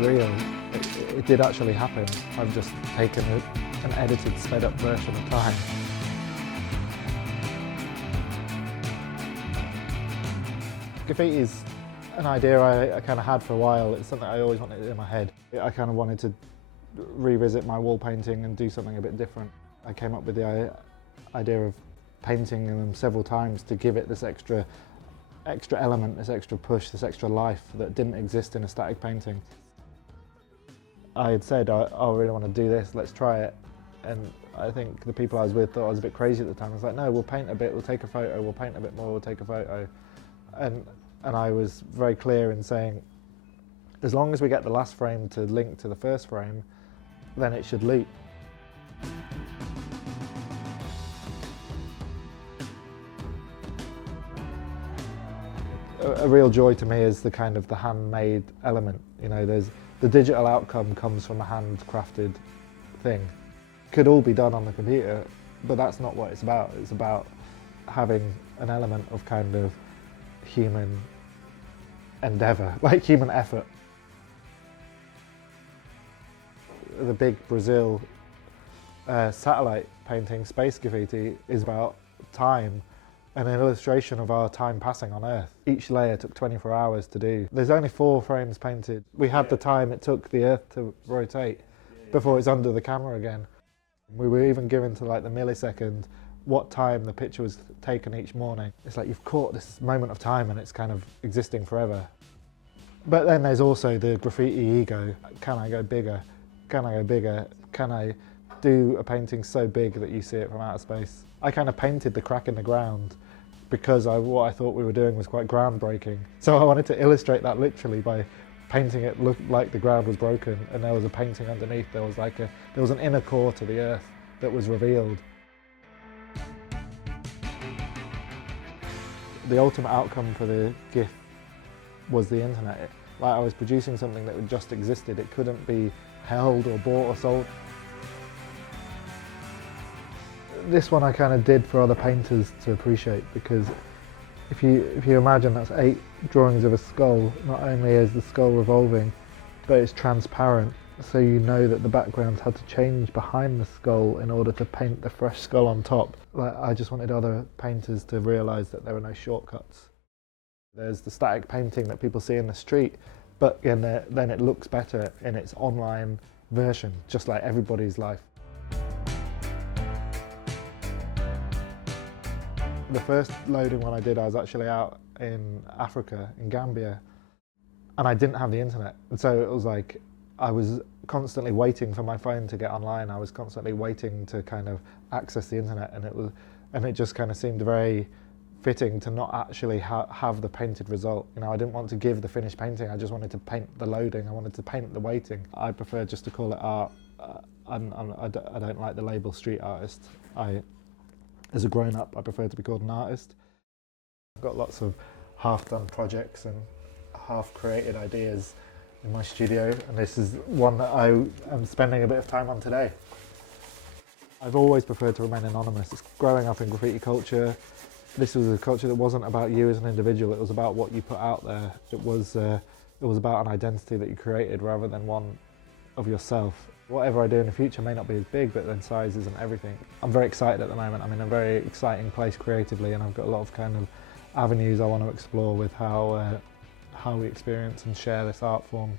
real. It did actually happen. I've just taken an edited, sped up version of time. Graffiti is an idea I kind of had for a while. It's something I always wanted in my head. I kind of wanted to revisit my wall painting and do something a bit different. I came up with the idea of painting them several times to give it this extra element, this extra push, this extra life that didn't exist in a static painting. I had said, I really want to do this, let's try it. And I think the people I was with thought I was a bit crazy at the time. I was like, no, we'll paint a bit, we'll take a photo, we'll paint a bit more, we'll take a photo. And I was very clear in saying, as long as we get the last frame to link to the first frame, then it should loop. A real joy to me is the kind of the handmade element. You know, the digital outcome comes from a handcrafted thing. Could all be done on the computer, but that's not what it's about. It's about having an element of kind of human endeavour, like human effort. The big Brazil satellite painting, Space Graffiti, is about time, and an illustration of our time passing on Earth. Each layer took 24 hours to do. There's only 4 frames painted. We had the time it took the Earth to rotate before it's under the camera again. We were even given to like the millisecond what time the picture was taken each morning. It's like you've caught this moment of time and it's kind of existing forever. But then there's also the graffiti ego. Can I go bigger? Can I go bigger? Can I do a painting so big that you see it from outer space? I kind of painted the crack in the ground because what I thought we were doing was quite groundbreaking. So I wanted to illustrate that literally by painting it look like the ground was broken and there was a painting underneath. There was an inner core to the earth that was revealed. The ultimate outcome for the GIF was the internet. Like I was producing something that just existed. It couldn't be held or bought or sold. This one I kind of did for other painters to appreciate, because if you imagine that's 8 drawings of a skull, not only is the skull revolving, but it's transparent, so you know that the backgrounds had to change behind the skull in order to paint the fresh skull on top. Like, I just wanted other painters to realise that there were no shortcuts. There's the static painting that people see in the street, but then it looks better in its online version, just like everybody's life. The first loading one I did, I was actually out in Africa, in Gambia, and I didn't have the internet. And so it was like, I was constantly waiting for my phone to get online. I was constantly waiting to kind of access the internet, and it just kind of seemed very fitting to not actually have the painted result. You know, I didn't want to give the finished painting, I just wanted to paint the loading, I wanted to paint the waiting. I prefer just to call it art. I don't like the label street artist. As a grown-up, I prefer to be called an artist. I've got lots of half-done projects and half-created ideas in my studio, and this is one that I am spending a bit of time on today. I've always preferred to remain anonymous. It's growing up in graffiti culture. This was a culture that wasn't about you as an individual, it was about what you put out there. It was about an identity that you created rather than one of yourself. Whatever I do in the future may not be as big, but then size isn't everything. I'm very excited at the moment. I'm in a very exciting place creatively, and I've got a lot of kind of avenues I want to explore with how we experience and share this art form.